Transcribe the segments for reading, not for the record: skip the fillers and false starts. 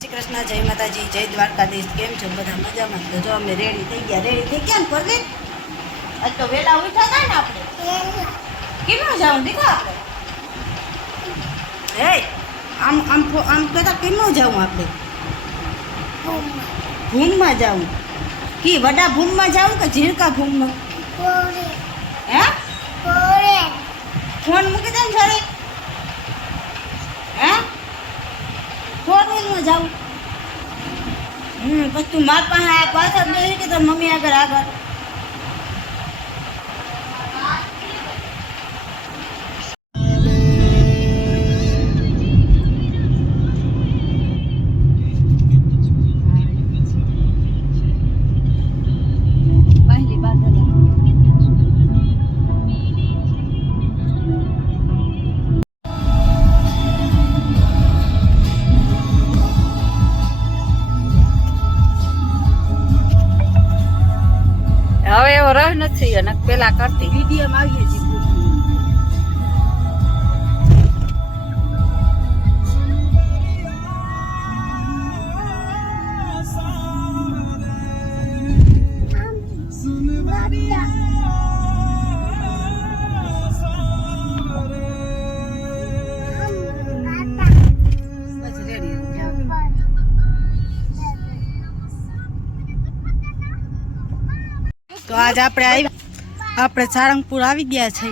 શ્રી કૃષ્ણ, જય માતાજી, જય દ્વારકાધીશ. કેમ છો બધા? મજામાં? તો જો અમે રેડી થઈ ગયા ને પરવીન? આજ તો વેલા ઉઠ્યા હતા ને આપણે. કેમ જાઉં દીકરા આપણે? હે આમ આમ આમ કહેતા કેમ જાઉં આપણે? ભૂમમાં જાઉં. કી વડા ભૂમમાં જાઉં કે ઝીણકા ભૂમમાં? હે ફોન મૂકી દે ને સારી. હે 4 વ્હીલમાં જાઉં. પછી તું માર પાસે આ પાછળ બેસી કે તાર મમ્મી આગળ આગળ. હવે એવો રહ નથી અને પેલા કરતી વિડીયોમાં આવીએ છીએ. તો આજ આપણે સાળંગપુર આવી ગયા છે.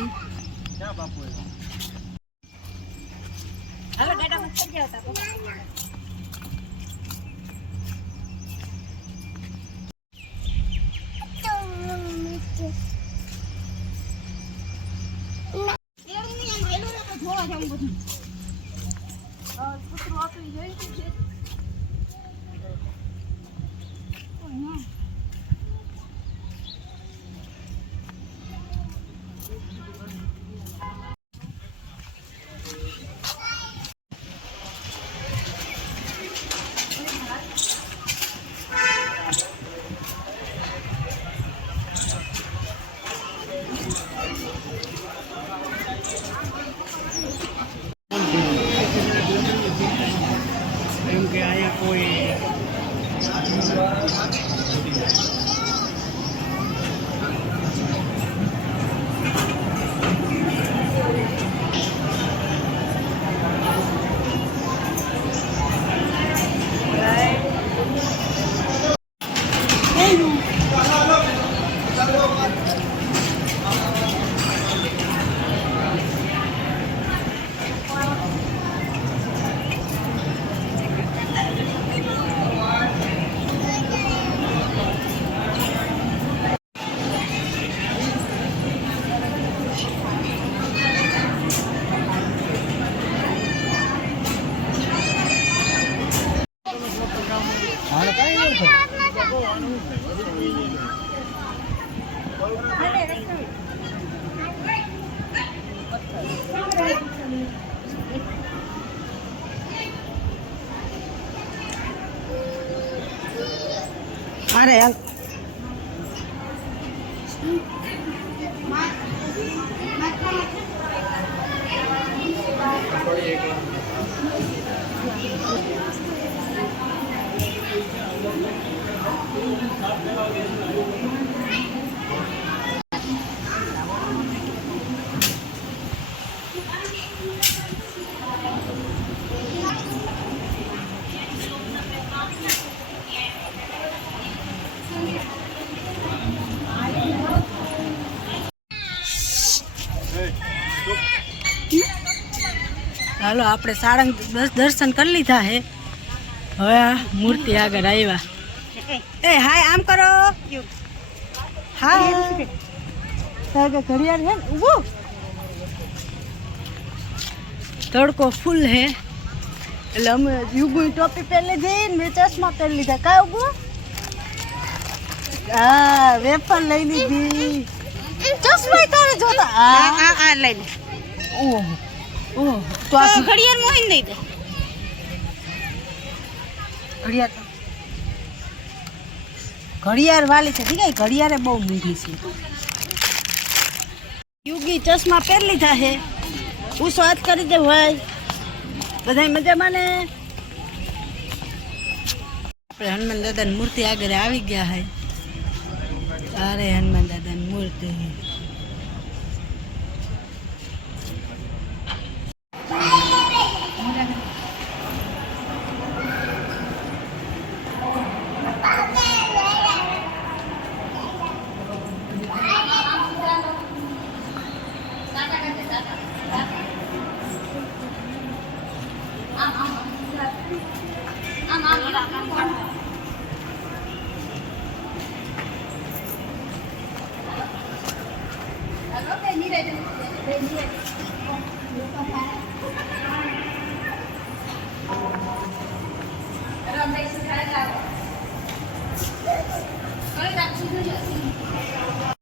એમ કે અહીંયા કોઈ મારે હાલ હાલો આપણે સાળંગ દર્શન કરી લીધા હે. હવે આ મૂર્તિ આગળ આવ્યા. એ હાય આમ કરો. હા ઘડિયાળ હે ઊભું. તડકો ફૂલ હે એટલે અમે યુગુની ટોપી પહેરી લીધી ને મેં ચશ્મા પહેરી લીધા. કા ઊભું? હા વેફર લઈ લીધી. ચશ્મા તારે જોતા આ લઈ લે. ઓહો ઓહ તો આ ઘડિયાળ મોહીને દઈ દે. ઘડિયાળ વાલી છે. ઠીક છે, ઘડિયાળે બહુ મોંઘી છે. યુગી ચશ્મા પહેરી લીધા છે. પૂછો હાથ કરી દે ભાઈ. બધા મજામાં ને? આપણે હનુમાન દાદાની મૂર્તિ આગળ આવી ગયા હે અરે હનુમાન દાદાની મૂર્તિ